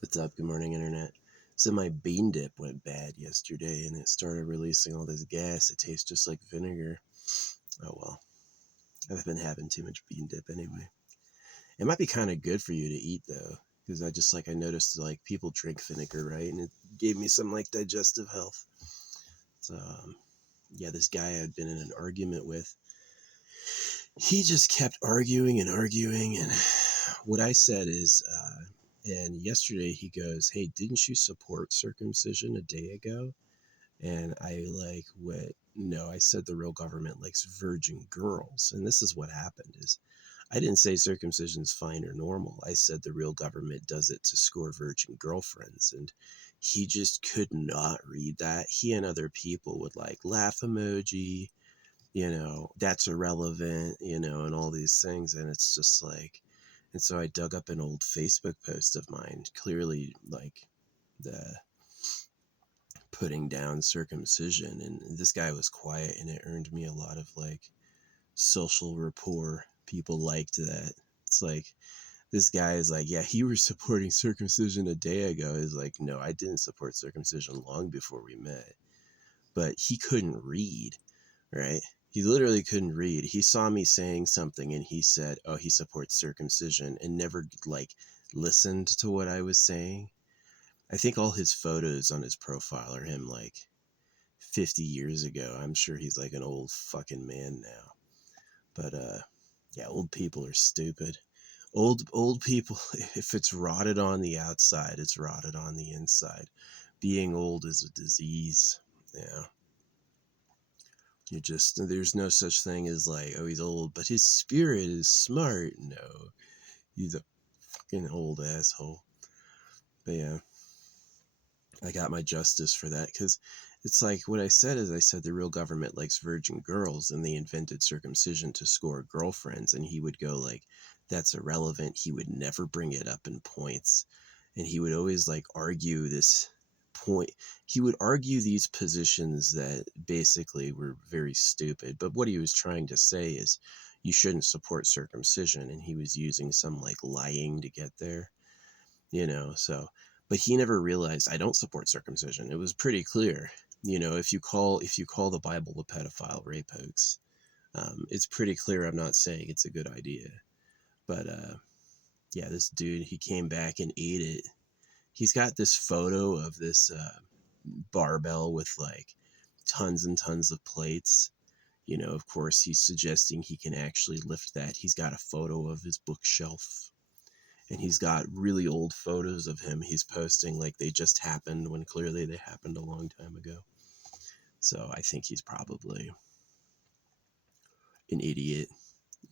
What's up? Good morning, Internet. So my bean dip went bad yesterday and it started releasing all this gas. It tastes just like vinegar. Oh well. I've been having too much bean dip anyway. It might be kind of good for you to eat though, because I noticed like people drink vinegar, right? And it gave me some like digestive health. So yeah, this guy I'd been in an argument with, he just kept arguing and arguing. And what I said is, and yesterday he goes, "Hey, didn't you support circumcision a day ago?" And I like went, "No, I said the real government likes virgin girls." And this is what happened is I didn't say circumcision's fine or normal. I said the real government does it to score virgin girlfriends. And he just could not read that. He and other people would like laugh emoji, that's irrelevant, and all these things. And it's just like, and so I dug up an old Facebook post of mine, clearly like the putting down circumcision, and this guy was quiet, and it earned me a lot of like social rapport. People liked that. It's like this guy is like, "Yeah, you were supporting circumcision a day ago." Is like, "No, I didn't support circumcision long before we met." But he couldn't read, right? He literally couldn't read. He saw me saying something and he said, "Oh, he supports circumcision," and never like listened to what I was saying. I think all his photos on his profile are him like 50 years ago. I'm sure he's like an old fucking man now. But yeah, old people are stupid. Old people, if it's rotted on the outside, it's rotted on the inside. Being old is a disease. Yeah. There's no such thing as like, "Oh, he's old, but his spirit is smart." No, he's a fucking old asshole. But yeah, I got my justice for that, because it's like what I said is I said the real government likes virgin girls and they invented circumcision to score girlfriends. And he would go like, "That's irrelevant." He would never bring it up in points. And he would always like argue this point. He would argue these positions that basically were very stupid. But what he was trying to say is you shouldn't support circumcision. And he was using some like lying to get there, so, but he never realized I don't support circumcision. It was pretty clear. If you call the Bible a pedophile rape hoax, it's pretty clear I'm not saying it's a good idea. But yeah, this dude, he came back and ate it. He's got this photo of this barbell with like tons and tons of plates. Of course, he's suggesting he can actually lift that. He's got a photo of his bookshelf, and he's got really old photos of him he's posting like they just happened when clearly they happened a long time ago. So I think he's probably an idiot.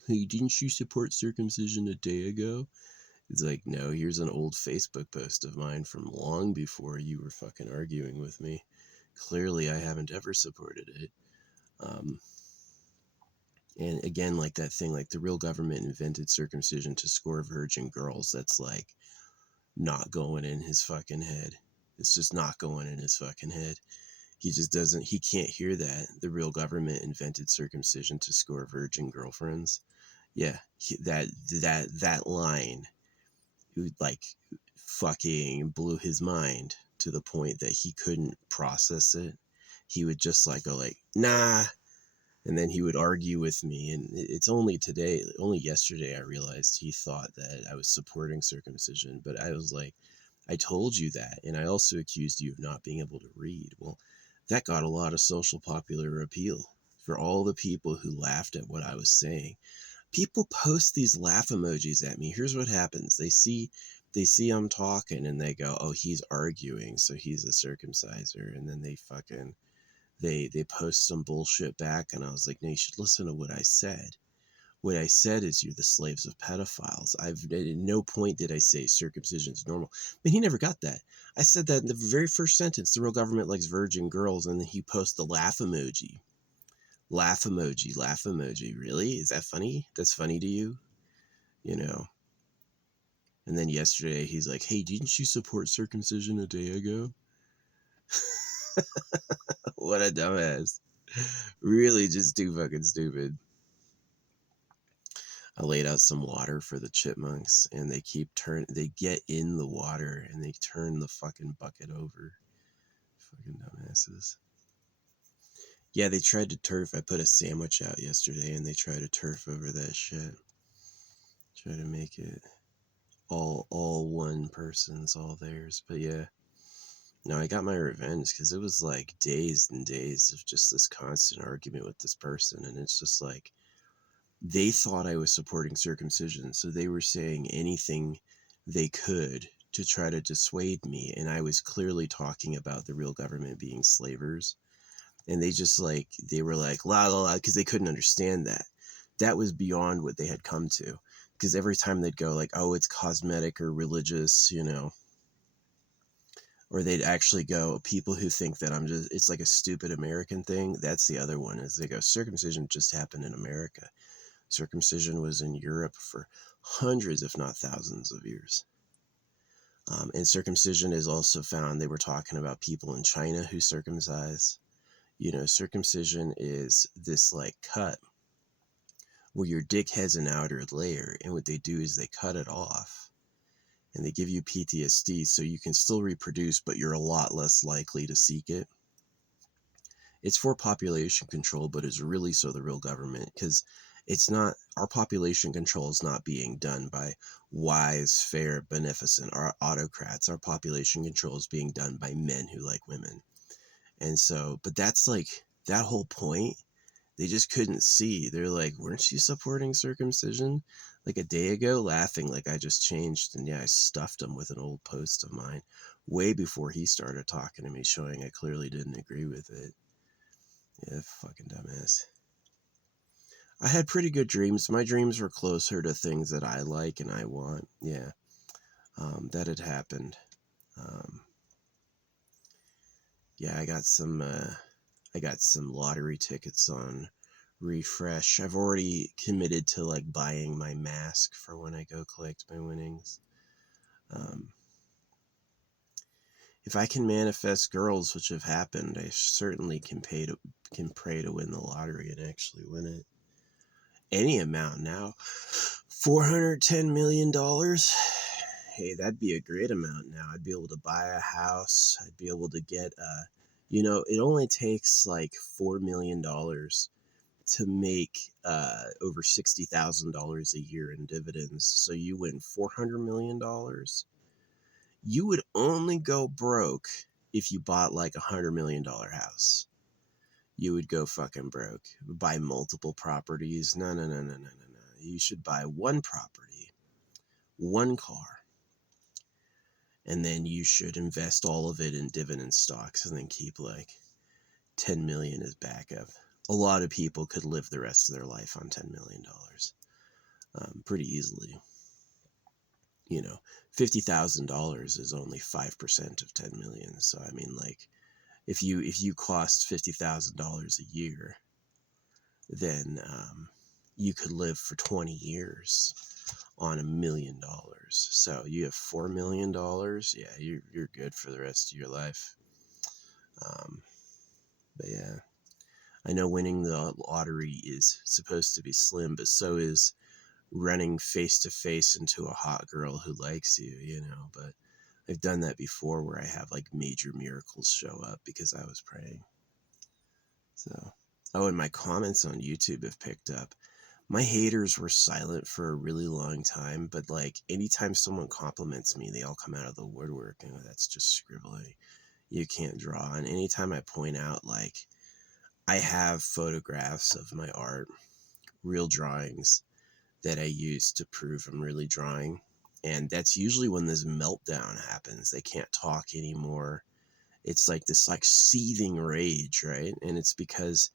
"Hey, didn't you support circumcision a day ago?" It's like, "No, here's an old Facebook post of mine from long before you were fucking arguing with me. Clearly, I haven't ever supported it." Um, and again, like that thing, like the real government invented circumcision to score virgin girls. That's like not going in his fucking head. It's just not going in his fucking head. He just doesn't, he can't hear that the real government invented circumcision to score virgin girlfriends. Yeah, that line, like fucking blew his mind to the point that he couldn't process it. He would just like go like, "Nah," and then he would argue with me. And it's only yesterday I realized he thought that I was supporting circumcision. But I was like, "I told you that, and I also accused you of not being able to read." Well, that got a lot of social popular appeal for all the people who laughed at what I was saying. People post these laugh emojis at me. Here's what happens. They see I'm talking and they go, "Oh, he's arguing, so he's a circumciser." And then they post some bullshit back, and I was like, "No, you should listen to what I said. What I said is you're the slaves of pedophiles. At no point did I say circumcision is normal." But he never got that. I said that in the very first sentence, the real government likes virgin girls, and then he posts the laugh emoji. Laugh emoji, laugh emoji. Really? Is that funny? That's funny to you? You know? And then yesterday he's like, "Hey, didn't you support circumcision a day ago?" What a dumbass. Really just too fucking stupid. I laid out some water for the chipmunks, and they get in the water and they turn the fucking bucket over. Fucking dumbasses. Yeah, they tried to turf. I put a sandwich out yesterday and they tried to turf over that shit. Try to make it all one person's, all theirs. But yeah. No, I got my revenge because it was like days and days of just this constant argument with this person. And it's just like, they thought I was supporting circumcision. So they were saying anything they could to try to dissuade me. And I was clearly talking about the real government being slavers. And they were like, la la la, because they couldn't understand that. That was beyond what they had come to. Because every time they'd go like, oh, it's cosmetic or religious, or they'd actually go, people who think that it's like a stupid American thing. That's the other one, is they go, circumcision just happened in America. Circumcision was in Europe for hundreds, if not thousands of years. And circumcision is also found, they were talking about people in China who circumcise. Circumcision is this like cut where your dick has an outer layer, and what they do is they cut it off. And they give you PTSD so you can still reproduce, but you're a lot less likely to seek it. It's for population control, but it's really so the real government, because it's not, our population control is not being done by wise, fair, beneficent autocrats. Our population control is being done by men who like women. And so, but that's like, that whole point, they just couldn't see. They're like, weren't you supporting circumcision like a day ago? Laughing like I just changed. And yeah, I stuffed him with an old post of mine way before he started talking to me, showing I clearly didn't agree with it. Yeah, fucking dumbass. I had pretty good dreams. My dreams were closer to things that I like and I want. Yeah, that had happened. Yeah, I got some lottery tickets on Refresh. I've already committed to like buying my mask for when I go collect my winnings. If I can manifest girls, which have happened, I certainly can pray to win the lottery and actually win it. Any amount now. $410 million. Hey, that'd be a great amount now. I'd be able to buy a house. I'd be able to get it only takes like $4 million to make over $60,000 a year in dividends. So you win $400 million. You would only go broke if you bought like $100 million house. You would go fucking broke. Buy multiple properties. No. You should buy one property, one car, and then you should invest all of it in dividend stocks and then keep like 10 million as backup. A lot of people could live the rest of their life on $10 million pretty easily. $50,000 is only 5% of 10 million. So I mean, like, if you cost $50,000 a year, then you could live for 20 years on $1 million. So you have $4 million. Yeah, you're good for the rest of your life. But yeah, I know winning the lottery is supposed to be slim, but so is running face to face into a hot girl who likes you, but I've done that before where I have like major miracles show up because I was praying. So, and my comments on YouTube have picked up. My haters were silent for a really long time, but like anytime someone compliments me, they all come out of the woodwork and that's just scribbling. You can't draw. And anytime I point out, like, I have photographs of my art, real drawings that I use to prove I'm really drawing. And that's usually when this meltdown happens. They can't talk anymore. It's like this like seething rage, right? And it's because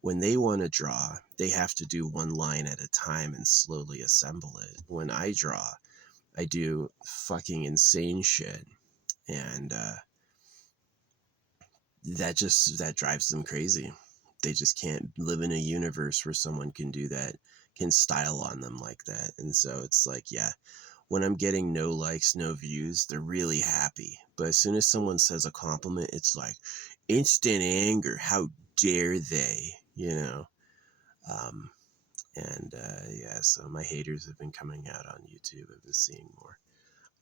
when they want to draw, they have to do one line at a time and slowly assemble it. When I draw, I do fucking insane shit. And that drives them crazy. They just can't live in a universe where someone can do that, can style on them like that. And so it's like, yeah, when I'm getting no likes, no views, they're really happy. But as soon as someone says a compliment, it's like instant anger. How dare they, And yeah, so my haters have been coming out on YouTube. I've been seeing more.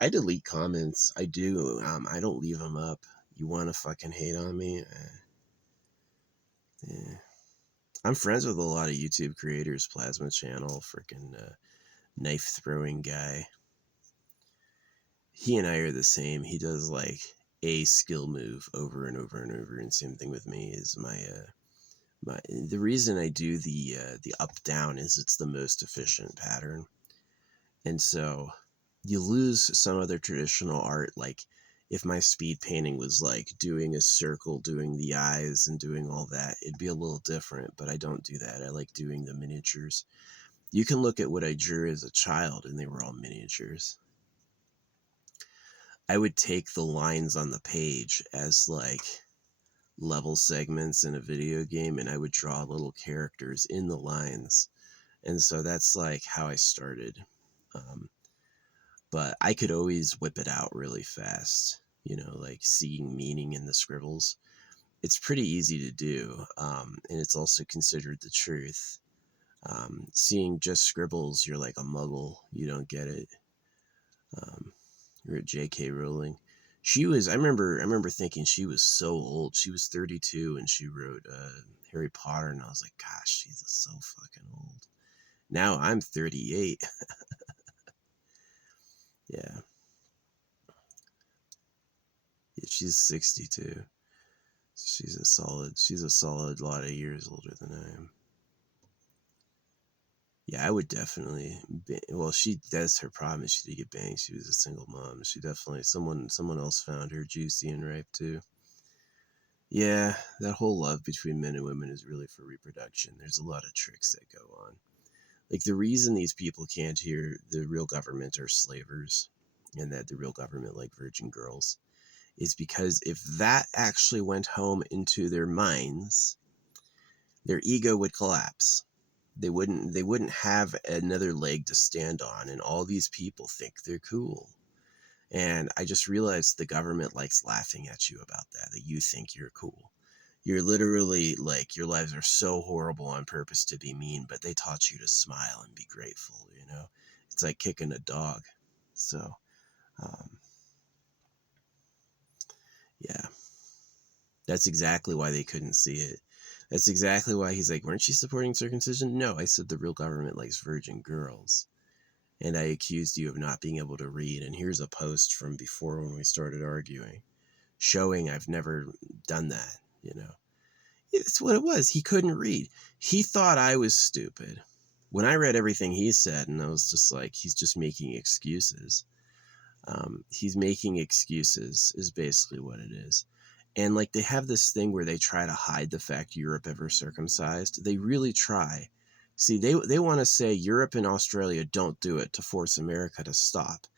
I delete comments. I do. I don't leave them up. You want to fucking hate on me? Yeah. I'm friends with a lot of YouTube creators. Plasma Channel, freaking knife throwing guy. He and I are the same. He does like a skill move over and over and over, and same thing with me. Is my the reason I do the up down is it's the most efficient pattern, and so you lose some other traditional art. Like if my speed painting was like doing a circle, doing the eyes, and doing all that, it'd be a little different. But I don't do that. I like doing the miniatures. You can look at what I drew as a child, and they were all miniatures. I would take the lines on the page as like level segments in a video game, and I would draw little characters in the lines. And so that's like how I started. Um, but I could always whip it out really fast, like seeing meaning in the scribbles. It's pretty easy to do, and it's also considered the truth. Seeing just scribbles, you're like a muggle. You don't get it. You're a J.K. Rowling. I remember thinking she was so old. She was 32 and she wrote Harry Potter, and I was like, gosh, she's so fucking old. Now I'm 38. Yeah. Yeah, she's 62. She's a solid lot of years older than I am. Yeah, I would definitely well, that's her problem is she did get banged. She was a single mom. She definitely someone else found her juicy and ripe too. Yeah, that whole love between men and women is really for reproduction. There's a lot of tricks that go on. Like the reason these people can't hear the real government are slavers and that the real government like virgin girls is because if that actually went home into their minds, their ego would collapse. They wouldn't have another leg to stand on, and all these people think they're cool. And I just realized the government likes laughing at you about that you think you're cool. You're literally like your lives are so horrible on purpose to be mean, but they taught you to smile and be grateful. It's like kicking a dog. So um, yeah, that's exactly why they couldn't see it. That's exactly why he's like, weren't you supporting circumcision? No, I said the real government likes virgin girls. And I accused you of not being able to read. And here's a post from before when we started arguing, showing I've never done that. It's what it was. He couldn't read. He thought I was stupid. When I read everything he said, and I was just like, he's just making excuses. He's making excuses is basically what it is. And like they have this thing where they try to hide the fact Europe ever circumcised. They really try. See, they want to say Europe and Australia don't do it to force America to stop.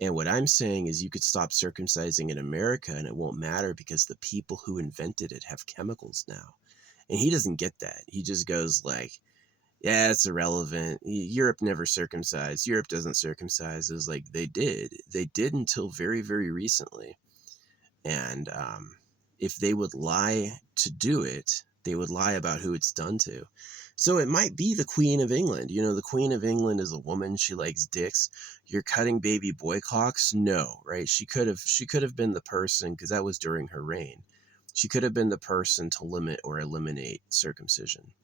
And what I'm saying is you could stop circumcising in America and it won't matter because the people who invented it have chemicals now. And he doesn't get that. He just goes like, yeah, it's irrelevant. Europe never circumcised. Europe doesn't circumcise. It was like they did. They did until very, very recently. And if they would lie to do it, they would lie about who it's done to. So it might be the Queen of England. The Queen of England is a woman. She likes dicks. You're cutting baby boy cocks? No, right? She could have been the person, because that was during her reign. She could have been the person to limit or eliminate circumcision.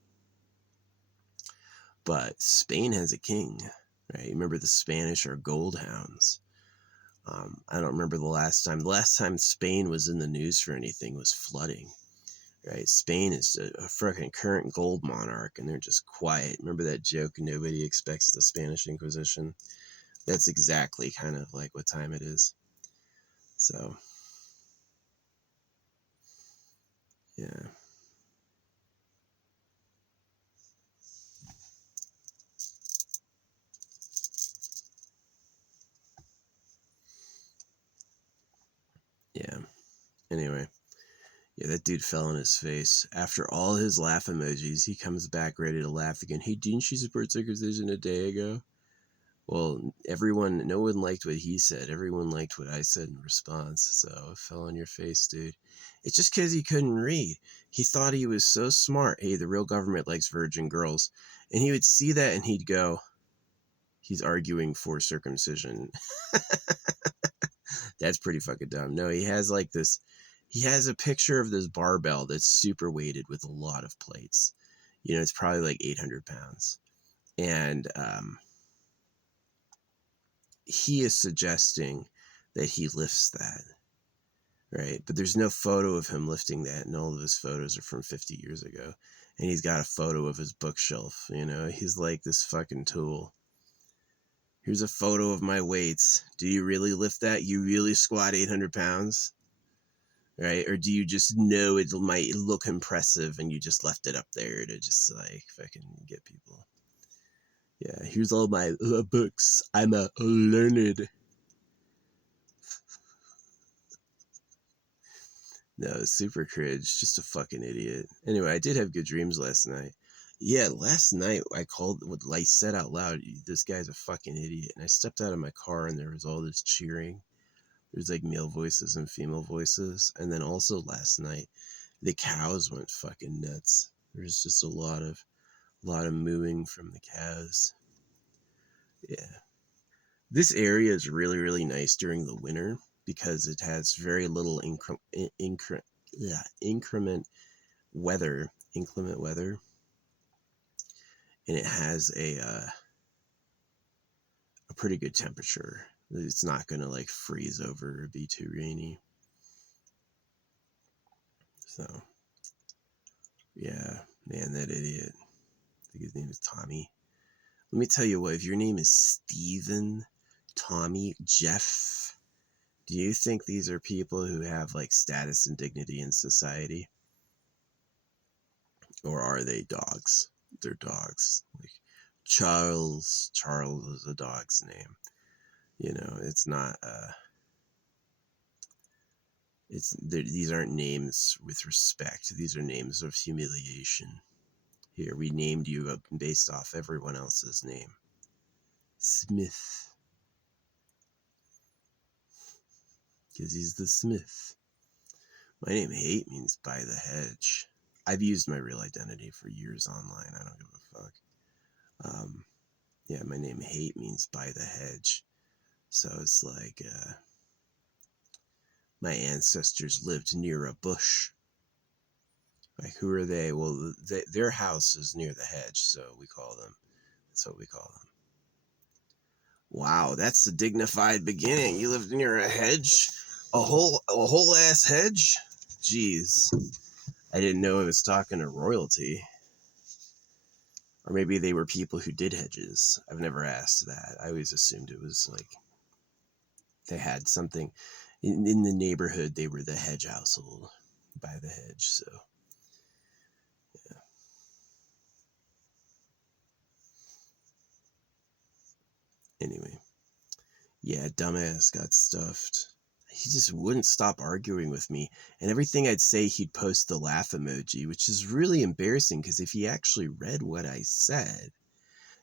But Spain has a king, right? Remember the Spanish are gold hounds. I don't remember the last time. The last time Spain was in the news for anything was flooding, right? Spain is a freaking current gold monarch, and they're just quiet. Remember that joke? Nobody expects the Spanish Inquisition. That's exactly kind of like what time it is. So, yeah. Yeah. Anyway. Yeah, that dude fell on his face. After all his laugh emojis, he comes back ready to laugh again. Hey, didn't you support circumcision a day ago? Well, no one liked what he said. Everyone liked what I said in response. So it fell on your face, dude. It's just because he couldn't read. He thought he was so smart. Hey, the real government likes virgin girls. And he would see that and he'd go, he's arguing for circumcision. That's pretty fucking dumb. No, he has like this. He has a picture of this barbell that's super weighted with a lot of plates. You know, it's probably like 800 pounds. And he is suggesting that he lifts that, right? But there's no photo of him lifting that, and all of his photos are from 50 years ago. And he's got a photo of his bookshelf, you know? He's like this fucking tool. Here's a photo of my weights. Do you really lift that? You really squat 800 pounds? Right? Or do you just know it might look impressive and you just left it up there to just like fucking get people? Yeah, here's all my books. I'm a learned. No, super cringe. Just a fucking idiot. Anyway, I did have good dreams last night. Yeah, last night I called, what I said out loud, this guy's a fucking idiot. And I stepped out of my car and there was all this cheering. There's like male voices and female voices. And then also last night, the cows went fucking nuts. There's just a lot of mooing from the cows. Yeah. This area is really, really nice during the winter because it has very little inclement weather, and it has a pretty good temperature. It's not going to like freeze over or be too rainy. So, yeah, man, that idiot. I think his name is Tommy. Let me tell you what, if your name is Steven, Tommy, Jeff, do you think these are people who have like status and dignity in society? Or are they dogs? They're dogs. Like Charles is a dog's name. You know, it's not these aren't names with respect. These are names of humiliation. Here, we named you based off everyone else's name. Smith. Because he's the Smith. My name Hate means by the hedge. I've used my real identity for years online. I don't give a fuck. Yeah, my name Hate means by the hedge. So it's like, my ancestors lived near a bush. Like, who are they? Well, their house is near the hedge, so that's what we call them. Wow, that's a dignified beginning. You lived near a hedge? A whole ass hedge? Jeez. I didn't know I was talking to royalty. Or maybe they were people who did hedges. I've never asked that. I always assumed it was like they had something in the neighborhood. They were the hedge household by the hedge. So, yeah. Anyway, yeah, dumbass got stuffed. He just wouldn't stop arguing with me. And everything I'd say, he'd post the laugh emoji, which is really embarrassing because if he actually read what I said,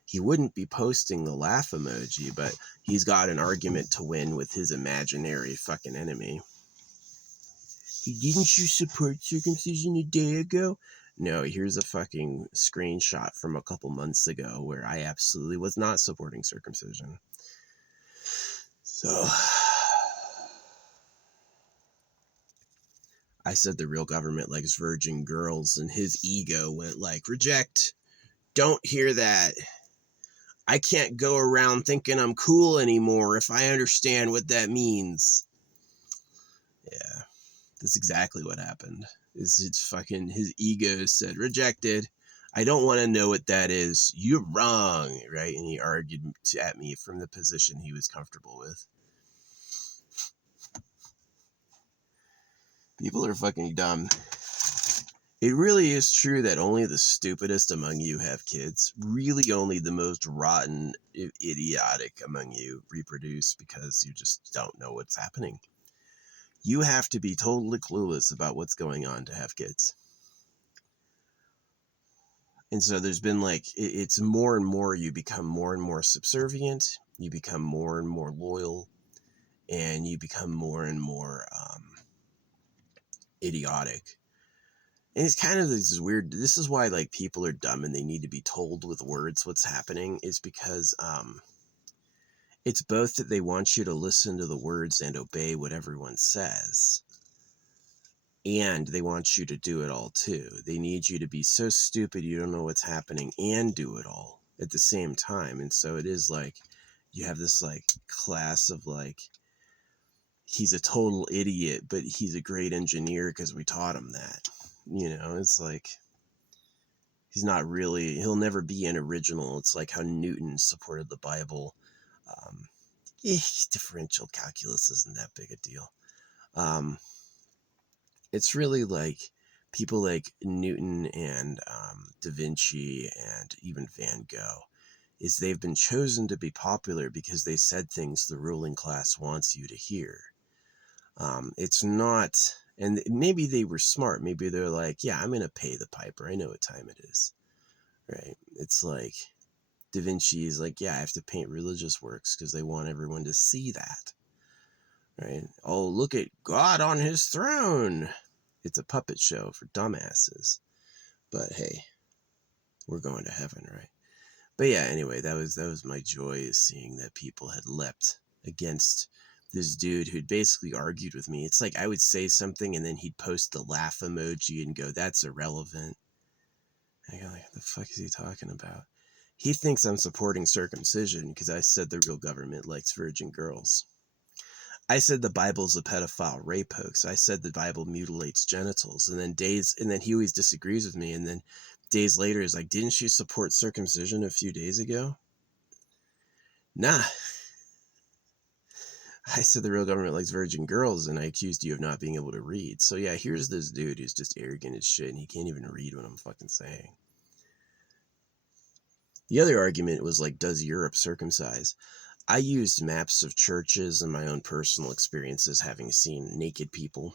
he wouldn't be posting the laugh emoji, but he's got an argument to win with his imaginary fucking enemy. Didn't you support circumcision a day ago? No, here's a fucking screenshot from a couple months ago where I absolutely was not supporting circumcision. So, I said the real government likes virgin girls, and his ego went like, reject. Don't hear that. I can't go around thinking I'm cool anymore if I understand what that means. Yeah, that's exactly what happened. It's fucking, his ego said, rejected. I don't want to know what that is. You're wrong, right? And he argued at me from the position he was comfortable with. People are fucking dumb. It really is true that only the stupidest among you have kids. Really only the most rotten, idiotic among you reproduce because you just don't know what's happening. You have to be totally clueless about what's going on to have kids. And so there's been like, it's more and more, you become more and more subservient you become more and more loyal, and you become more and more idiotic. And it's kind of this weird, this is why like people are dumb and they need to be told with words what's happening, is because it's both that they want you to listen to the words and obey what everyone says, and they want you to do it all too. They need you to be so stupid you don't know what's happening and do it all at the same time. And so it is like you have this like class of like, he's a total idiot, but he's a great engineer because we taught him that. You know, it's like he's not really, he'll never be an original. It's like how Newton supported the Bible. Differential calculus isn't that big a deal. It's really like people like Newton and Da Vinci and even Van Gogh, is they've been chosen to be popular because they said things the ruling class wants you to hear. It's not, and maybe they were smart. Maybe they're like, yeah, I'm going to pay the piper. I know what time it is, right? It's like Da Vinci is like, yeah, I have to paint religious works because they want everyone to see that, right? Oh, look at God on his throne. It's a puppet show for dumbasses. But hey, we're going to heaven, right? But yeah, anyway, that was my joy, is seeing that people had leapt against this dude who'd basically argued with me. It's like I would say something and then he'd post the laugh emoji and go, that's irrelevant. I go like, what the fuck is he talking about? He thinks I'm supporting circumcision because I said the real government likes virgin girls. I said the Bible's a pedophile rape hoax. I said the Bible mutilates genitals. And then he always disagrees with me. And then days later is like, didn't you support circumcision a few days ago? Nah. I said the real government likes virgin girls, and I accused you of not being able to read. So yeah, here's this dude who's just arrogant as shit, and he can't even read what I'm fucking saying. The other argument was like, does Europe circumcise? I used maps of churches and my own personal experiences having seen naked people.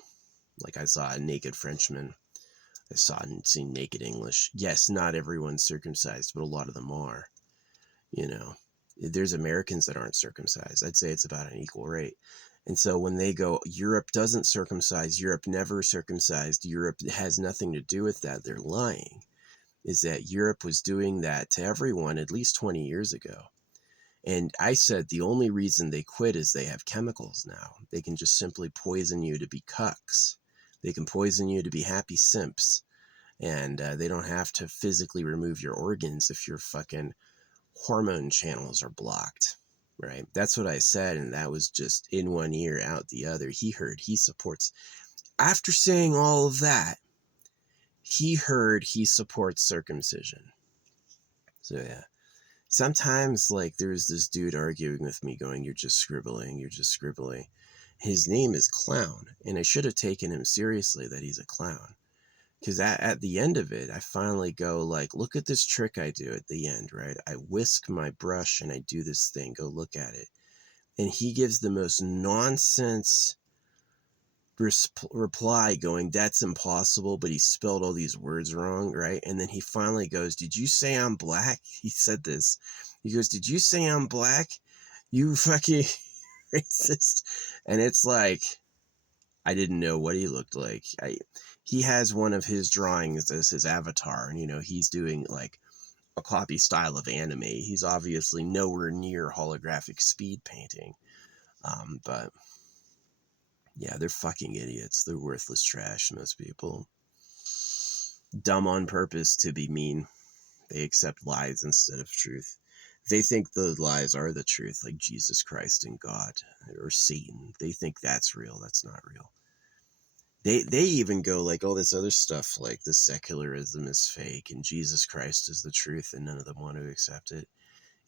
Like I saw a naked Frenchman. I saw and seen naked English. Yes, not everyone's circumcised, but a lot of them are. You know, there's Americans that aren't circumcised. I'd say it's about an equal rate. And so when they go, Europe doesn't circumcise, Europe never circumcised, Europe has nothing to do with that, they're lying. Is that Europe was doing that to everyone at least 20 years ago. And I said the only reason they quit is they have chemicals now. They can just simply poison you to be cucks. They can poison you to be happy simps. And they don't have to physically remove your organs if your fucking hormone channels are blocked, right? That's what I said, and that was just in one ear, out the other. He heard he supports. After saying all of that, he heard he supports circumcision. So yeah. Sometimes, like, there's this dude arguing with me going, you're just scribbling, you're just scribbling. His name is Clown, and I should have taken him seriously that he's a clown. Because at the end of it, I finally go, like, look at this trick I do at the end, right? I whisk my brush and I do this thing. Go look at it. And he gives the most nonsense reply going, that's impossible, but he spelled all these words wrong, right? And then he finally goes, did you say I'm black? He said this. He goes, did you say I'm black? You fucking racist. And it's like, I didn't know what he looked like. He has one of his drawings as his avatar, and, you know, he's doing like a copy style of anime. He's obviously nowhere near holographic speed painting. But yeah, they're fucking idiots. They're worthless trash, most people. Dumb on purpose to be mean. They accept lies instead of truth. They think the lies are the truth, like Jesus Christ and God or Satan. They think that's real. That's not real. They even go like all this other stuff, like the secularism is fake and Jesus Christ is the truth, and none of them want to accept it.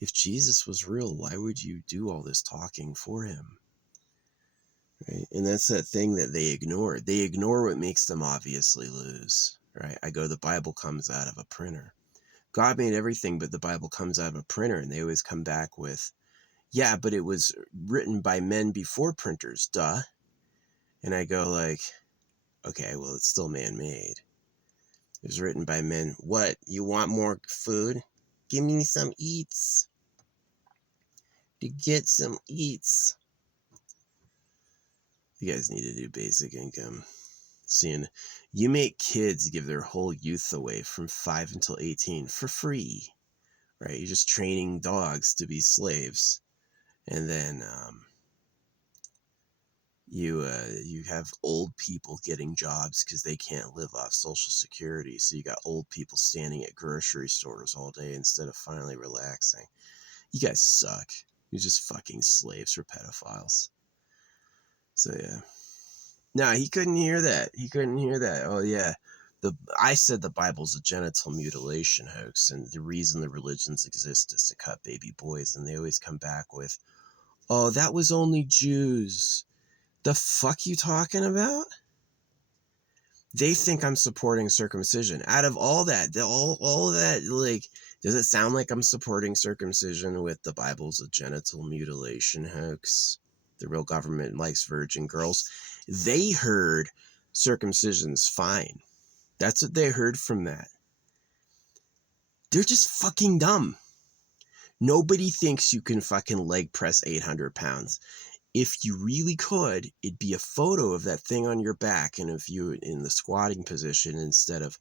If Jesus was real, why would you do all this talking for him? Right? And that's that thing that they ignore. They ignore what makes them obviously lose. Right? I go, the Bible comes out of a printer. God made everything, but the Bible comes out of a printer, and they always come back with, yeah, but it was written by men before printers, duh. And I go like, okay, well, it's still man-made. It was written by men. What? You want more food? Give me some eats. to get some eats. You guys need to do basic income. Seeing you make kids give their whole youth away from 5 until 18 for free, right? You're just training dogs to be slaves, and then you have old people getting jobs because they can't live off Social Security. So you got old people standing at grocery stores all day instead of finally relaxing. You guys suck. You're just fucking slaves for pedophiles. So yeah. No, he couldn't hear that. He couldn't hear that. Oh yeah. I said the Bible's a genital mutilation hoax, and the reason the religions exist is to cut baby boys, and they always come back with, oh, that was only Jews. The fuck you talking about? They think I'm supporting circumcision. Out of all that, all of that, like, does it sound like I'm supporting circumcision with the Bible's a genital mutilation hoax? The real government likes virgin girls. They heard circumcision's fine. That's what they heard from that. They're just fucking dumb. Nobody thinks you can fucking leg press 800 pounds. If you really could, it'd be a photo of that thing on your back, and if you in the squatting position instead of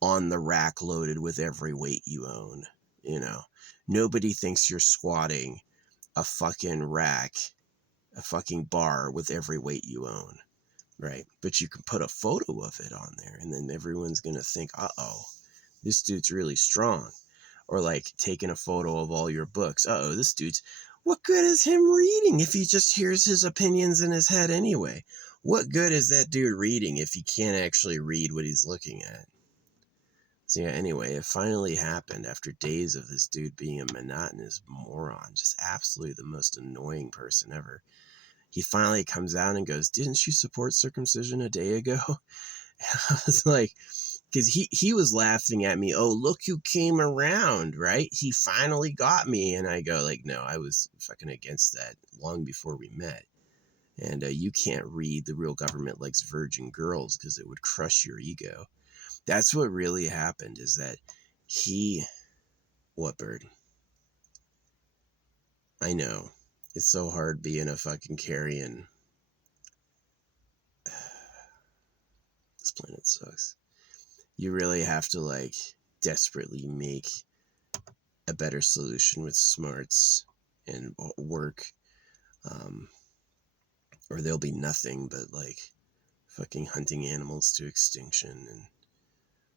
on the rack loaded with every weight you own. You know, nobody thinks you're squatting a fucking rack, a fucking bar with every weight you own, right? But you can put a photo of it on there, and then everyone's gonna think, uh-oh, this dude's really strong. Or like taking a photo of all your books. Uh-oh, this dude's... What good is him reading if he just hears his opinions in his head anyway? What good is that dude reading if he can't actually read what he's looking at? So yeah, anyway, it finally happened after days of this dude being a monotonous moron, just absolutely the most annoying person ever. He finally comes out and goes, didn't you support circumcision a day ago? And I was like... Because he was laughing at me. Oh, look who came around, right? He finally got me. And I go like, no, I was fucking against that long before we met. And you can't read the real government likes virgin girls because it would crush your ego. That's what really happened is that he... What bird? I know. It's so hard being a fucking carrion. This planet sucks. You really have to like desperately make a better solution with smarts and work, or there'll be nothing but like fucking hunting animals to extinction and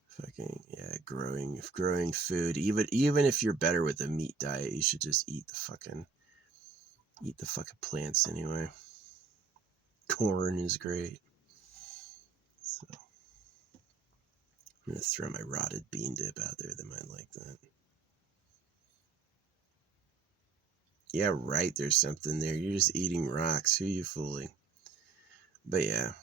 fucking growing food. Even if you're better with a meat diet, you should just eat the fucking plants anyway. Corn is great. So I'm gonna throw my rotted bean dip out there. They might like that. Yeah, right, there's something there. You're just eating rocks. Who are you fooling? But yeah,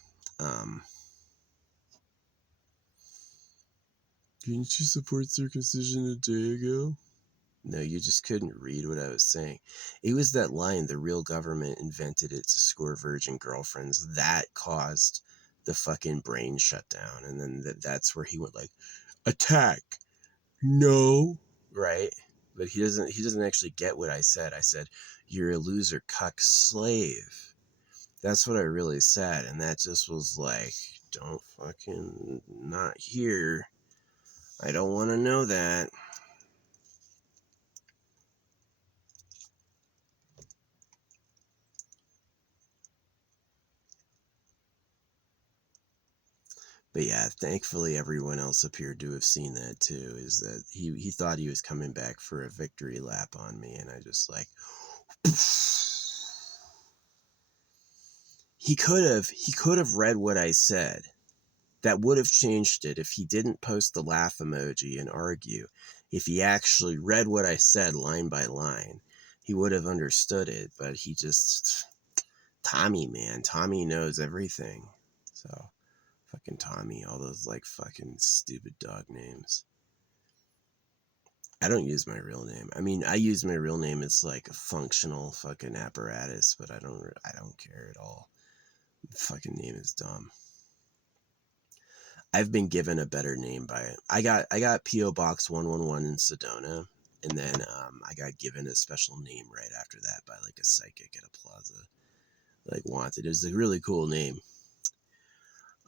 didn't you support circumcision a day ago? No, you just couldn't read what I was saying. It was that line, the real government invented it to score virgin girlfriends. That caused the fucking brain shutdown. And then that's where he went like, attack. No. Right? But he doesn't actually get what I said. I said, you're a loser cuck slave. That's what I really said. And that just was like, don't fucking not here. I don't want to know that. But yeah, thankfully everyone else appeared to have seen that too, is that he thought he was coming back for a victory lap on me, and I just like... He could have read what I said. That would have changed it if he didn't post the laugh emoji and argue. If he actually read what I said line by line, he would have understood it, but he just... Tommy, man. Tommy knows everything. So... Fucking Tommy, all those like fucking stupid dog names. I don't use my real name. I mean, I use my real name. It's like a functional fucking apparatus, but I don't care at all. The fucking name is dumb. I've been given a better name by it. I got P.O. Box 111 in Sedona, And then I got given a special name right after that by like a psychic at a plaza. Like Wanted. It was a really cool name.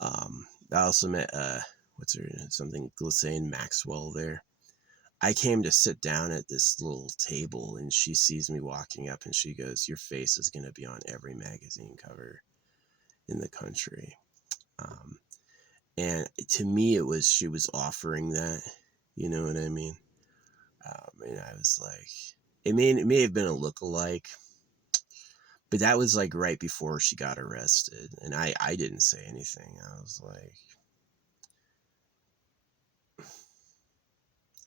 I also met what's her name? Something Ghislaine Maxwell there. I came to sit down at this little table and she sees me walking up and she goes, "Your face is going to be on every magazine cover in the country." And to me, it was, she was offering that, you know what I mean? And I was like, it may have been a lookalike, but that was like right before she got arrested. And I didn't say anything. I was like,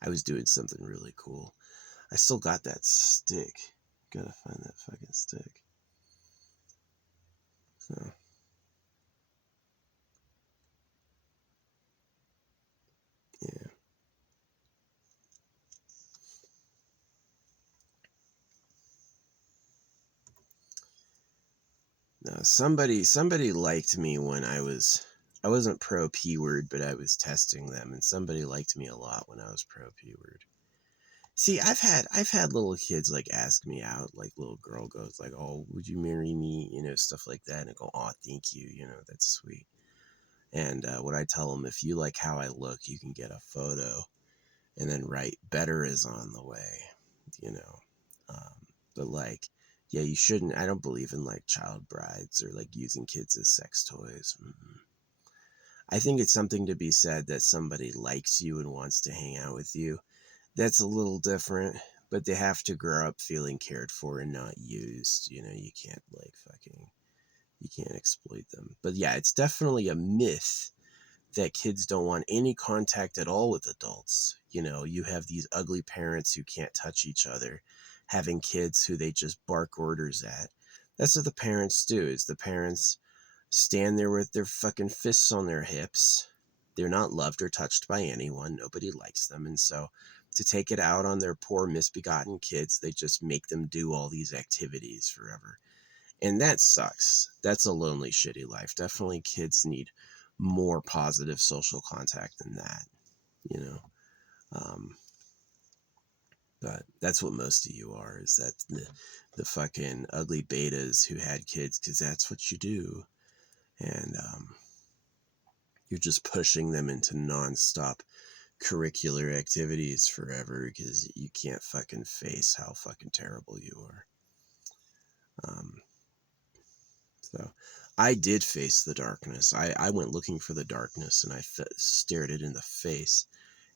I was doing something really cool. I still got that stick. Gotta find that fucking stick. So, yeah. No, somebody liked me when I wasn't pro P word, but I was testing them, and somebody liked me a lot when I was pro P word. See, I've had little kids like ask me out, like little girl goes like, "Oh, would you marry me?" You know, stuff like that, and I go, "Oh, thank you," you know, that's sweet. And what I tell them, if you like how I look, you can get a photo, and then write, "Better is on the way," you know. But like, yeah, you shouldn't. I don't believe in like child brides or like using kids as sex toys. I think it's something to be said that somebody likes you and wants to hang out with you. That's a little different, but they have to grow up feeling cared for and not used. You know, you can't like fucking, you can't exploit them. But yeah, it's definitely a myth that kids don't want any contact at all with adults. You know, you have these ugly parents who can't touch each other, having kids who they just bark orders at. That's what the parents do, is the parents stand there with their fucking fists on their hips. They're not loved or touched by anyone. Nobody likes them. And so to take it out on their poor misbegotten kids, they just make them do all these activities forever. And that sucks. That's a lonely, shitty life. Definitely kids need more positive social contact than that, you know? Um, but that's what most of you are, is that the fucking ugly betas who had kids because that's what you do. And you're just pushing them into nonstop curricular activities forever because you can't fucking face how fucking terrible you are. So I did face the darkness. I went looking for the darkness and I stared it in the face.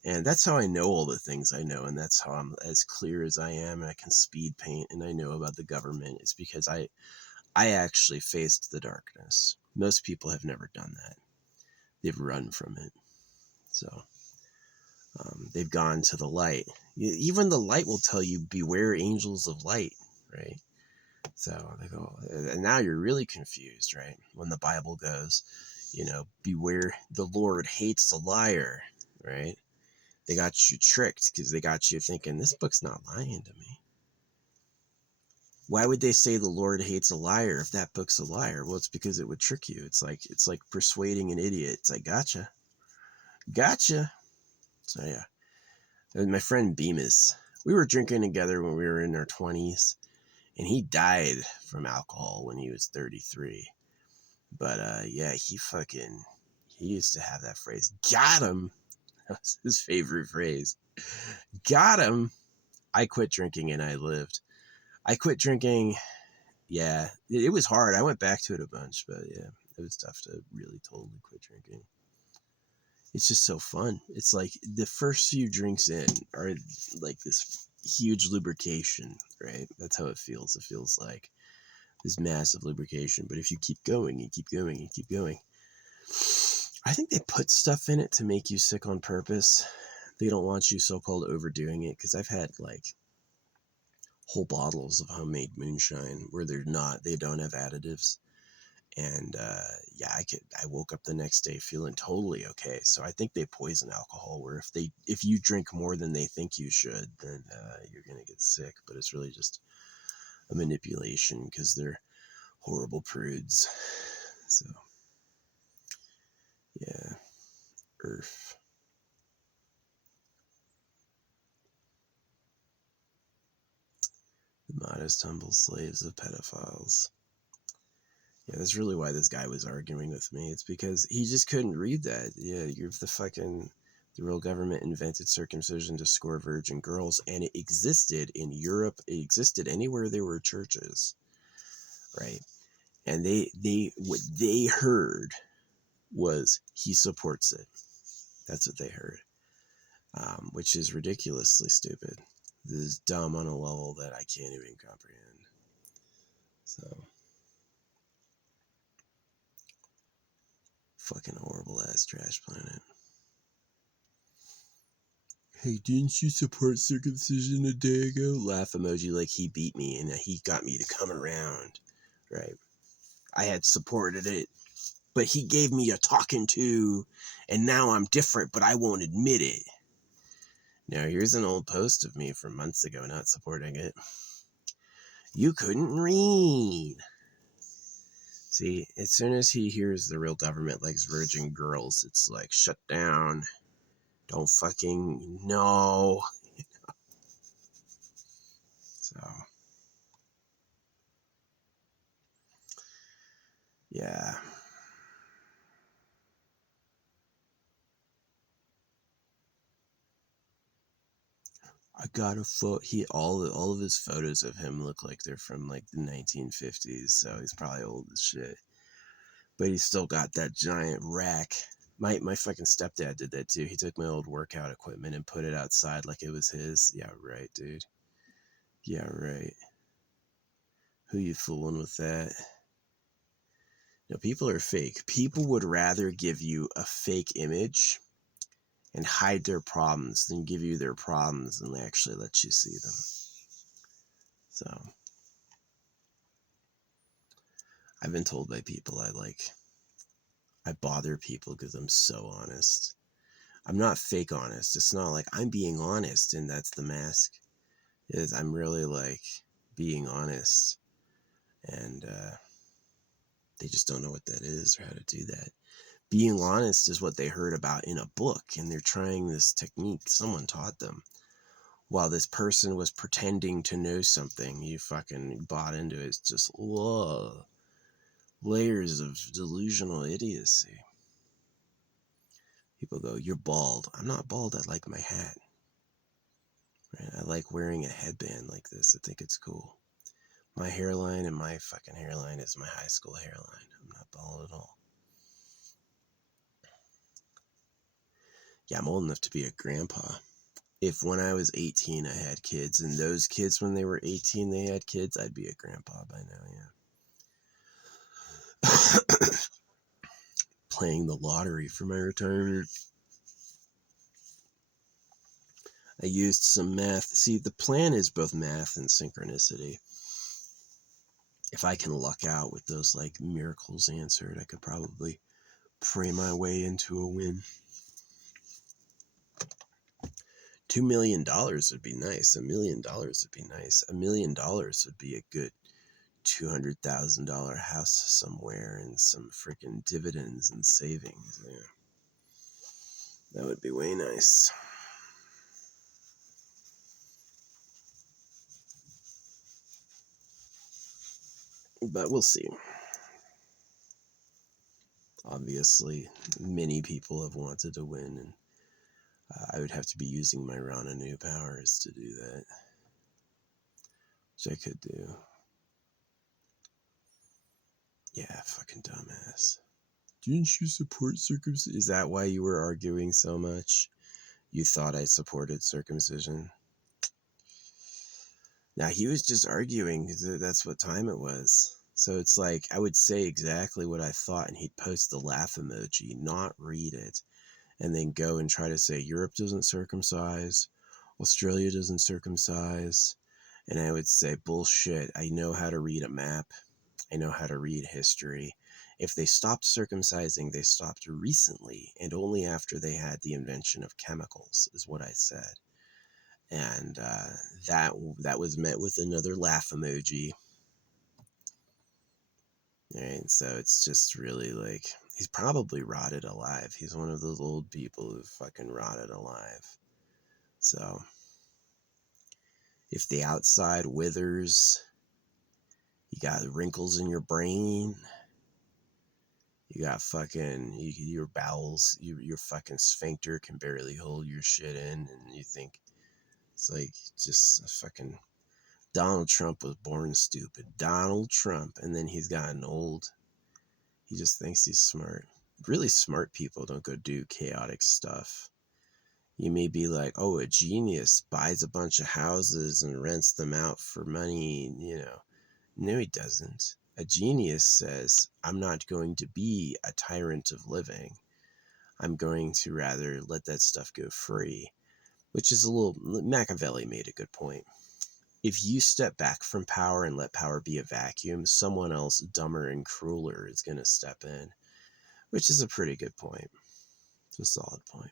And that's how I know all the things I know. And that's how I'm as clear as I am. And I can speed paint and I know about the government. It's because I actually faced the darkness. Most people have never done that. They've run from it. So they've gone to the light. Even the light will tell you, beware angels of light, right? So they go, and now you're really confused, right? When the Bible goes, you know, beware, the Lord hates a liar, right? They got you tricked because they got you thinking, this book's not lying to me. Why would they say the Lord hates a liar if that book's a liar? Well, it's because it would trick you. It's like persuading an idiot. It's like, gotcha. So yeah. And my friend Bemis, we were drinking together when we were in our 20s, and he died from alcohol when he was 33. But yeah, he used to have that phrase, got him. That was his favorite phrase. Got him. I quit drinking and I lived. I quit drinking. Yeah, it was hard. I went back to it a bunch, but yeah, it was tough to really totally quit drinking. It's just so fun. It's like the first few drinks in are like this huge lubrication, right? That's how it feels. It feels like this massive lubrication. But if you keep going and keep going and keep going, I think they put stuff in it to make you sick on purpose. They don't want you so-called overdoing it, because I've had like whole bottles of homemade moonshine where they don't have additives. And yeah, I woke up the next day feeling totally okay. So I think they poison alcohol, where if you drink more than they think you should, then you're gonna get sick. But it's really just a manipulation because they're horrible prudes. So yeah, earth. Modest, humble slaves of pedophiles. Yeah, that's really why this guy was arguing with me. It's because he just couldn't read that. Yeah, the real government invented circumcision to score virgin girls, and it existed in Europe. It existed anywhere there were churches, right? And what they heard was he supports it. That's what they heard, which is ridiculously stupid. This is dumb on a level that I can't even comprehend. So, fucking horrible ass trash planet. Hey, didn't you support circumcision a day ago? Laugh emoji like he beat me and he got me to come around, right? I had supported it, but he gave me a talking to, and now I'm different, but I won't admit it. Now, here's an old post of me from months ago not supporting it. You couldn't read. See, as soon as he hears the real government likes virgin girls, it's like, shut down. Don't fucking know. So, yeah. I got a photo. All of his photos of him look like they're from like the 1950s, so he's probably old as shit. But he's still got that giant rack. My fucking stepdad did that too. He took my old workout equipment and put it outside like it was his. Yeah, right, dude. Yeah, right. Who you fooling with that? No, people are fake. People would rather give you a fake image and hide their problems than give you their problems and actually let you see them. So, I've been told by people I bother people because I'm so honest. I'm not fake honest. It's not like I'm being honest and that's the mask. I'm really like being honest, and they just don't know what that is or how to do that. Being honest is what they heard about in a book, and they're trying this technique someone taught them. While this person was pretending to know something, you fucking bought into it. It's just, whoa, layers of delusional idiocy. People go, you're bald. I'm not bald. I like my hat. Right? I like wearing a headband like this. I think it's cool. My hairline and my fucking hairline is my high school hairline. I'm not bald at all. Yeah, I'm old enough to be a grandpa. If when I was 18 I had kids, and those kids when they were 18 they had kids, I'd be a grandpa by now, yeah. Playing the lottery for my retirement. I used some math. See, the plan is both math and synchronicity. If I can luck out with those like miracles answered, I could probably pray my way into a win. $2 million would be nice. $1 million would be nice. $1 million would be a good $200,000 house somewhere and some freaking dividends and savings. Yeah. That would be way nice. But we'll see. Obviously, many people have wanted to win, and I would have to be using my Rana new powers to do that, which I could do. Yeah, fucking dumbass. Didn't you support circumcision? Is that why you were arguing so much? You thought I supported circumcision? Now, he was just arguing because that's what time it was. So it's like, I would say exactly what I thought, and he'd post the laugh emoji, not read it, and then go and try to say, Europe doesn't circumcise, Australia doesn't circumcise. And I would say, bullshit, I know how to read a map. I know how to read history. If they stopped circumcising, they stopped recently, and only after they had the invention of chemicals, is what I said. And that was met with another laugh emoji. Right, so it's just really like, he's probably rotted alive. He's one of those old people who fucking rotted alive. So, If the outside withers, you got wrinkles in your brain, you got fucking, your bowels, your fucking sphincter can barely hold your shit in, and you think it's like just a fucking Donald Trump was born stupid. Donald Trump, and then he's gotten old. He just thinks he's smart. Really smart people don't go do chaotic stuff. You may be like, oh, a genius buys a bunch of houses and rents them out for money, you know. No, he doesn't. A genius says, I'm not going to be a tyrant of living. I'm going to rather let that stuff go free. Which is a little, Machiavelli made a good point. If you step back from power and let power be a vacuum, someone else dumber and crueler is going to step in. Which is a pretty good point. It's a solid point.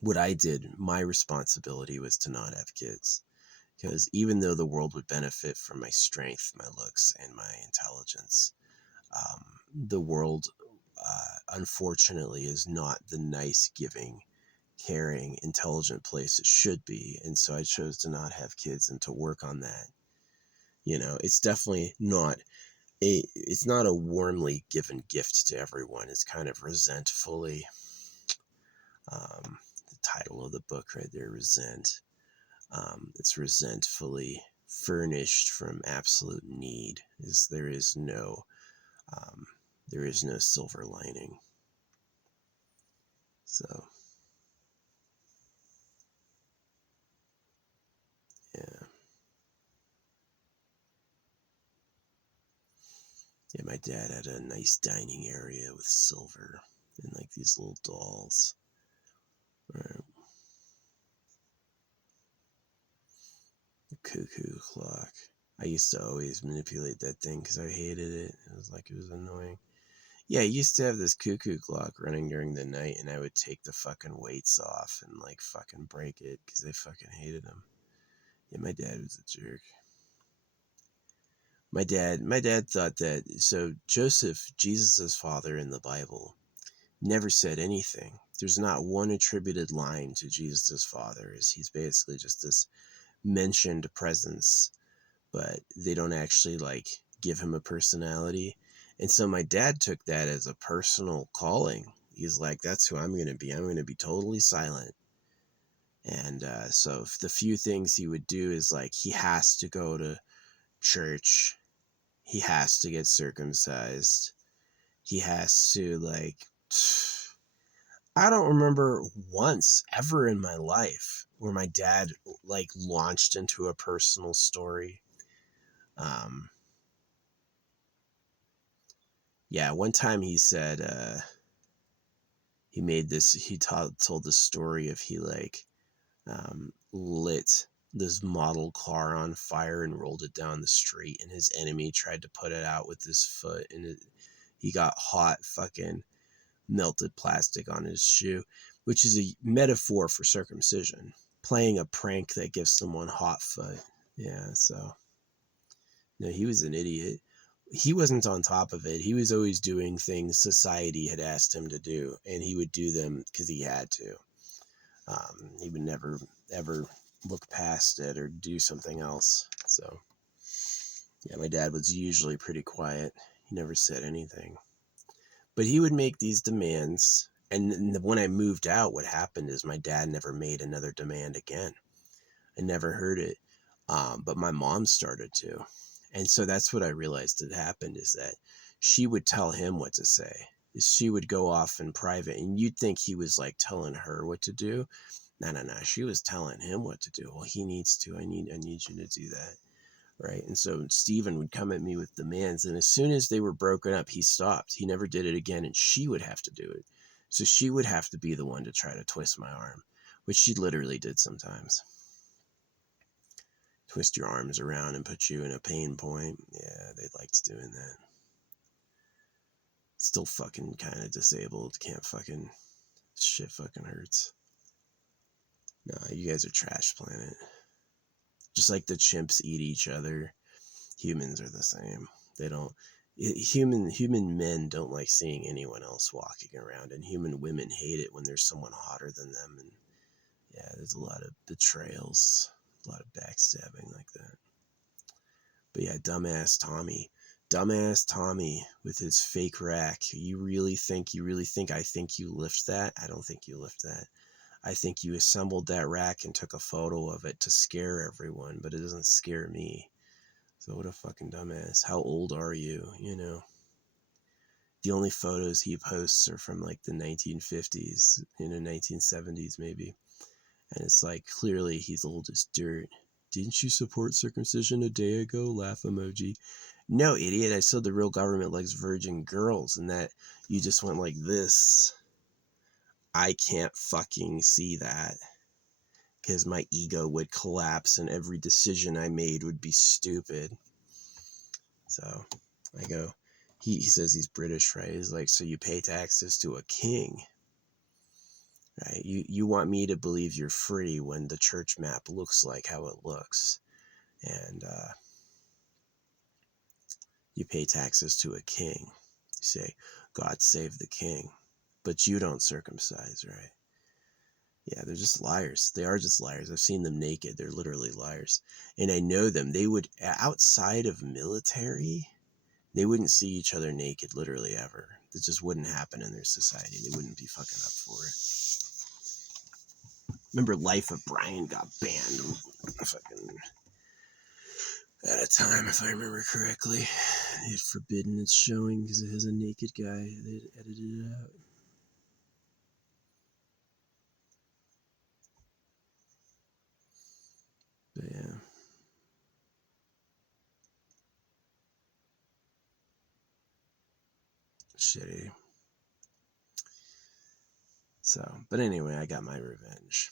What I did, my responsibility was to not have kids. Because even though the world would benefit from my strength, my looks, and my intelligence, the world, unfortunately, is not the nice, giving, caring, intelligent place it should be. And so I chose to not have kids and to work on that. You know, it's definitely not it's not a warmly given gift to everyone. It's kind of resentfully, the title of the book right there, Resent. It's resentfully furnished from absolute need. There is no silver lining. So yeah. Yeah, my dad had a nice dining area with silver and like these little dolls. Right. The cuckoo clock. I used to always manipulate that thing because I hated it. It was annoying. Yeah, I used to have this cuckoo clock running during the night, and I would take the fucking weights off and like fucking break it because I fucking hated them. Yeah, my dad was a jerk. My dad thought that, so Joseph, Jesus's father in the Bible, never said anything. There's not one attributed line to Jesus's father. He's basically just this mentioned presence, but they don't actually like give him a personality. And so my dad took that as a personal calling. He's like, that's who I'm going to be. I'm going to be totally silent. And so the few things he would do is like, he has to go to church. He has to get circumcised. He has to like, I don't remember once ever in my life where my dad like launched into a personal story. Yeah, one time he said, told the story of he like, lit this model car on fire and rolled it down the street, and his enemy tried to put it out with his foot, and he got hot fucking melted plastic on his shoe, which is a metaphor for circumcision, playing a prank that gives someone hot foot. Yeah, so no, he was an idiot. He wasn't on top of it. He was always doing things society had asked him to do, and he would do them because he had to. He would never, ever look past it or do something else. So, yeah, my dad was usually pretty quiet. He never said anything. But he would make these demands. And when I moved out, what happened is my dad never made another demand again. I never heard it. But my mom started to. And so that's what I realized had happened, is that she would tell him what to say. She would go off in private, and you'd think he was like telling her what to do. No. She was telling him what to do. Well, he needs to. I need you to do that. Right. And so Stephen would come at me with demands. And as soon as they were broken up, he stopped. He never did it again. And she would have to do it. So she would have to be the one to try to twist my arm, which she literally did sometimes. Twist your arms around and put you in a pain point. Yeah, they liked doing that. Still fucking kind of disabled. Can't fucking, shit fucking hurts. Nah, you guys are trash planet. Just like the chimps eat each other, humans are the same. They don't. Human men don't like seeing anyone else walking around, and human women hate it when there's someone hotter than them, and Yeah, there's a lot of betrayals, a lot of backstabbing like that. But yeah, dumbass Tommy with his fake rack. You really think I think you lift that? I don't think you lift that. I think you assembled that rack and took a photo of it to scare everyone, but it doesn't scare me. So what a fucking dumbass. How old are you? You know, the only photos he posts are from like the 1950s, 1970s maybe. And it's like, clearly he's old as dirt. Didn't you support circumcision a day ago? Laugh emoji. No, idiot. I said the real government likes virgin girls, and that you just went like this. I can't fucking see that, because my ego would collapse and every decision I made would be stupid. So I go, he says he's British, right? He's like, so you pay taxes to a king, right? You want me to believe you're free when the church map looks like how it looks. And you pay taxes to a king. You say, God save the king. But you don't circumcise, right? Yeah, they're just liars. They are just liars. I've seen them naked. They're literally liars. And I know them. They would, outside of military, they wouldn't see each other naked literally ever. It just wouldn't happen in their society. They wouldn't be fucking up for it. Remember Life of Brian got banned fucking at a time, if I remember correctly. They had forbidden its showing because it has a naked guy. They had edited it out. But yeah. Shitty. So, but anyway, I got my revenge.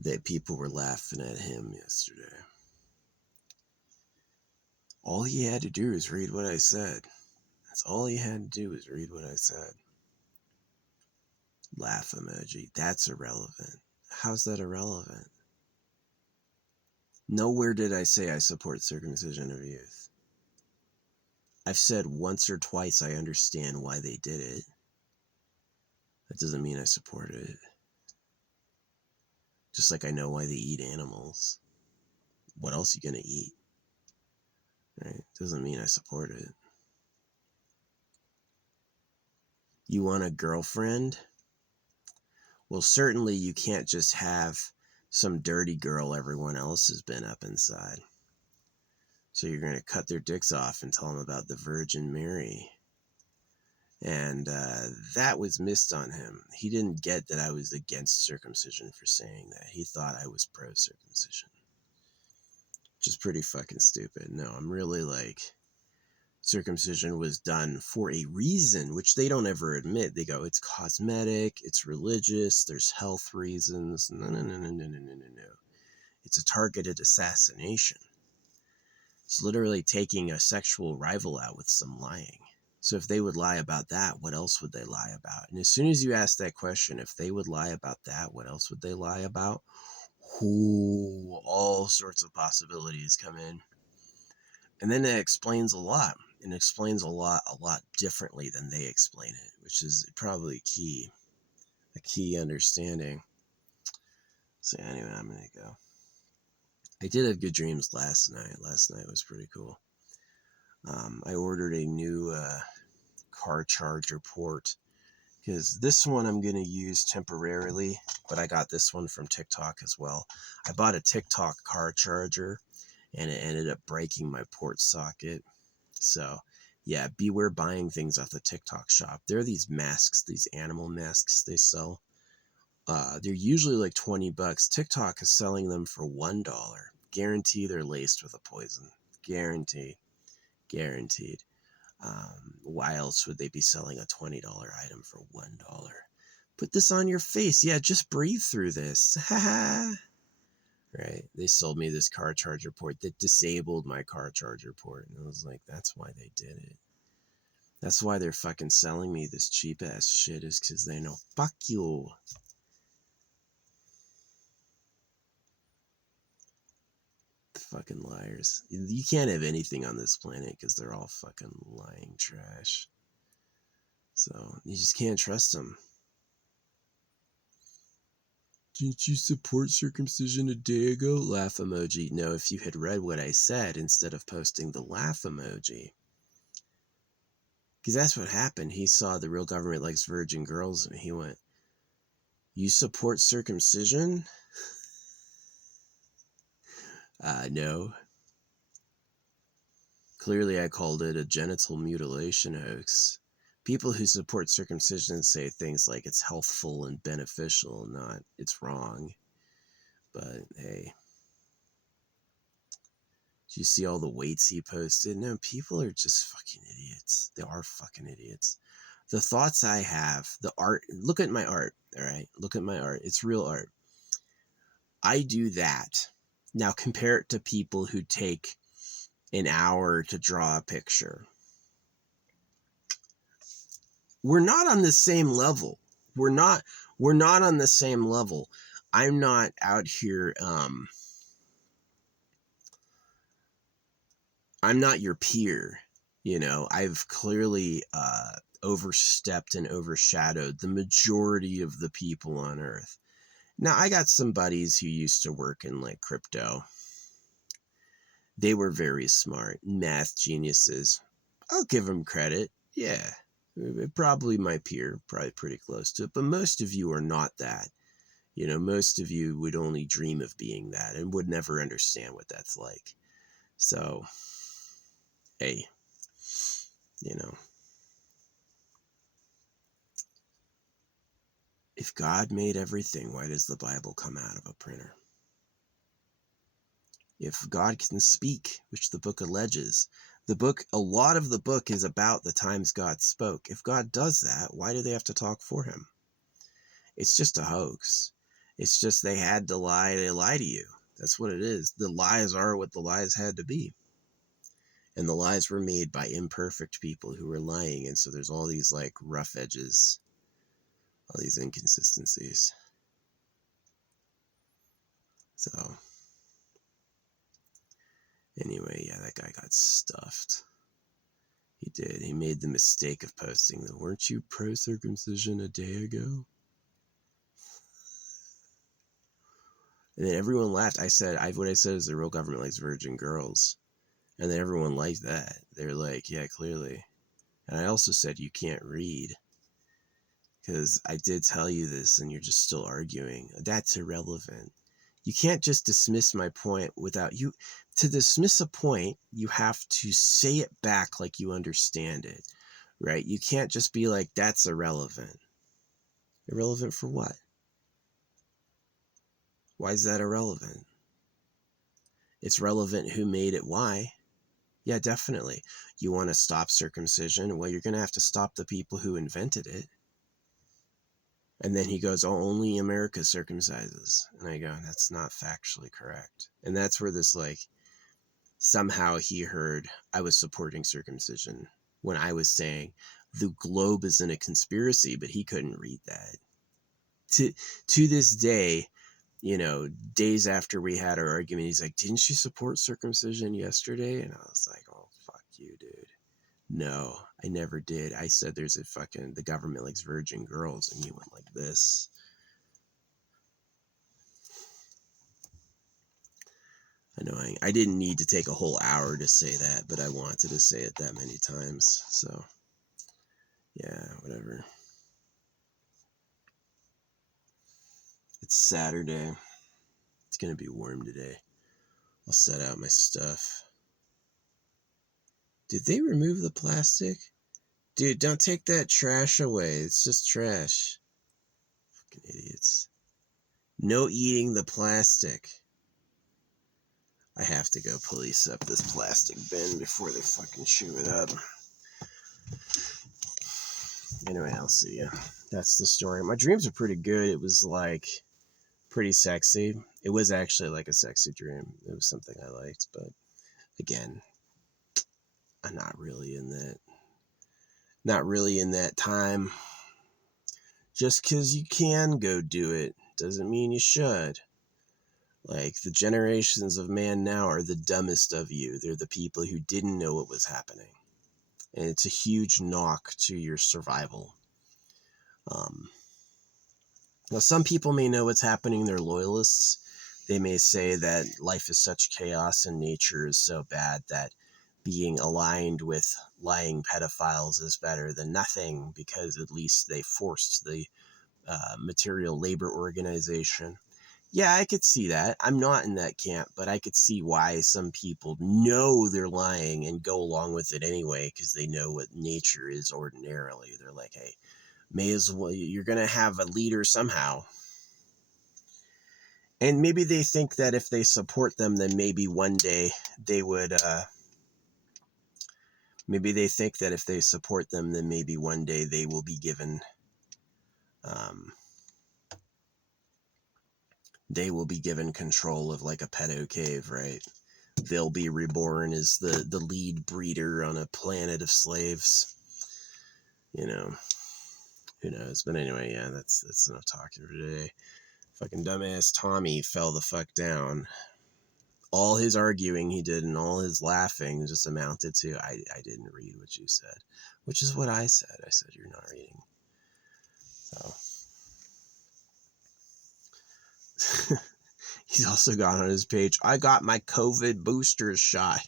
That people were laughing at him yesterday. All he had to do is read what I said. That's all he had to do was read what I said. Laugh emoji. That's irrelevant. How's that irrelevant? Nowhere did I say I support circumcision of youth. I've said once or twice I understand why they did it. That doesn't mean I support it. Just like I know why they eat animals. What else are you gonna eat? Right? Doesn't mean I support it. You want a girlfriend? Well, certainly you can't just have some dirty girl everyone else has been up inside. So you're going to cut their dicks off and tell them about the Virgin Mary. And that was missed on him. He didn't get that I was against circumcision for saying that. He thought I was pro-circumcision. Which is pretty fucking stupid. No, I'm really like, circumcision was done for a reason, which they don't ever admit. They go, it's cosmetic, it's religious, there's health reasons. No. It's a targeted assassination. It's literally taking a sexual rival out with some lying. So if they would lie about that, what else would they lie about? And as soon as you ask that question, if they would lie about that, what else would they lie about? Ooh, all sorts of possibilities come in. And then it explains a lot. And explains a lot differently than they explain it, which is probably a key understanding. So anyway, I'm going to go. I did have good dreams last night. Last night was pretty cool. I ordered a new car charger port, because this one I'm going to use temporarily, but I got this one from TikTok as well. I bought a TikTok car charger, and it ended up breaking my port socket. So, yeah, beware buying things off the TikTok shop. There are these masks, these animal masks they sell. They're usually like $20. TikTok is selling them for $1. Guarantee they're laced with a poison. Guaranteed. Why else would they be selling a $20 item for $1? Put this on your face. Yeah, just breathe through this. Right? They sold me this car charger port that disabled my car charger port. And I was like, that's why they did it. That's why they're fucking selling me this cheap ass shit, is because they know, fuck you. Fucking liars. You can't have anything on this planet because they're all fucking lying trash. So you just can't trust them. Didn't you support circumcision a day ago? Laugh emoji. No, if you had read what I said instead of posting the laugh emoji. Because that's what happened. He saw The Real Government Likes Virgin Girls and he went, you support circumcision? No. Clearly I called it a genital mutilation hoax. People who support circumcision say things like it's healthful and beneficial, not it's wrong. But hey, do you see all the weights he posted? No, people are just fucking idiots. They are fucking idiots. The thoughts I have, the art, look at my art, all right? Look at my art. It's real art. I do that. Now compare it to people who take an hour to draw a picture. We're not on the same level. We're not on the same level. I'm not out here, I'm not your peer. You know, I've clearly overstepped and overshadowed the majority of the people on Earth. Now, I got some buddies who used to work in like crypto. They were very smart, math geniuses. I'll give them credit. Yeah, probably my peer, probably pretty close to it. But most of you are not that. You know, most of you would only dream of being that and would never understand what that's like. So, hey, you know, if God made everything, why does the Bible come out of a printer? If God can speak, which the book alleges, a lot of the book is about the times God spoke. If God does that, why do they have to talk for him? It's just a hoax. It's just they had to lie. They lie to you. That's what it is. The lies are what the lies had to be. And the lies were made by imperfect people who were lying. And so there's all these like rough edges, all these inconsistencies. So anyway, yeah, that guy got stuffed. He did. He made the mistake of posting the, weren't you pro-circumcision a day ago? And then everyone laughed. What I said is The Real Government Likes Virgin Girls. And then everyone liked that. They're like, yeah, clearly. And I also said you can't read. Because I did tell you this and you're just still arguing. That's irrelevant. You can't just dismiss my point without you. To dismiss a point, you have to say it back like you understand it, right? You can't just be like, that's irrelevant. Irrelevant for what? Why is that irrelevant? It's relevant who made it, why. Yeah, definitely. You want to stop circumcision? Well, you're going to have to stop the people who invented it. And then he goes, oh, only America circumcises. And I go, that's not factually correct. And that's where this, like, somehow he heard I was supporting circumcision when I was saying the globe is in a conspiracy, but he couldn't read that. To this day, you know, days after we had our argument, he's like, didn't you support circumcision yesterday? And I was like, oh, fuck you, dude. No, I never did. I said there's a fucking, the government likes virgin girls, and he went like this. Annoying. I didn't need to take a whole hour to say that, but I wanted to say it that many times. So, yeah, whatever. It's Saturday. It's going to be warm today. I'll set out my stuff. Did they remove the plastic? Dude, don't take that trash away. It's just trash. Fucking idiots. No eating the plastic. I have to go police up this plastic bin before they fucking chew it up. Anyway, I'll see ya. That's the story. My dreams are pretty good. It was like pretty sexy. It was actually like a sexy dream. It was something I liked, but again, I'm not really in that. Not really in that time. Just because you can go do it doesn't mean you should. Like, the generations of man now are the dumbest of you. They're the people who didn't know what was happening. And it's a huge knock to your survival. Now, some people may know what's happening. They're loyalists. They may say that life is such chaos and nature is so bad that being aligned with lying pedophiles is better than nothing because at least they forced the material labor organization. Yeah, I could see that. I'm not in that camp, but I could see why some people know they're lying and go along with it anyway because they know what nature is ordinarily. They're like, hey, may as well, you're going to have a leader somehow. And maybe they think that if they support them, then maybe one day they would, maybe they think that if they support them, then maybe one day they will be given, control of like a pedo cave, right? They'll be reborn as the lead breeder on a planet of slaves. You know, who knows? But anyway, yeah, that's enough talking for today. Fucking dumbass Tommy fell the fuck down. All his arguing he did and all his laughing just amounted to, I didn't read what you said, which is what I said. I said, you're not reading. So he's also got on his page, I got my COVID booster shot.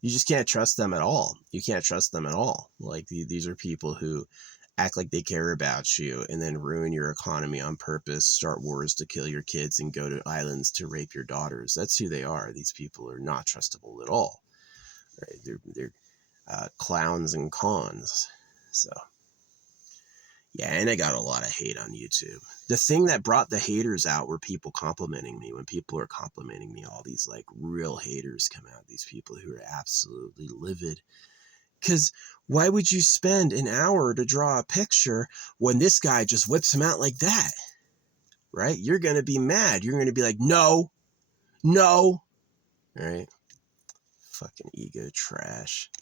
You just can't trust them at all. You can't trust them at all. Like these are people who act like they care about you and then ruin your economy on purpose, start wars to kill your kids and go to islands to rape your daughters. That's who they are. These people are not trustable at all. Right? They're clowns and cons. So yeah, and I got a lot of hate on YouTube. The thing that brought the haters out were people complimenting me. When people are complimenting me, all these like real haters come out. These people who are absolutely livid. Because why would you spend an hour to draw a picture when this guy just whips him out like that? Right? You're going to be mad. You're going to be like, no. Right? Fucking ego trash.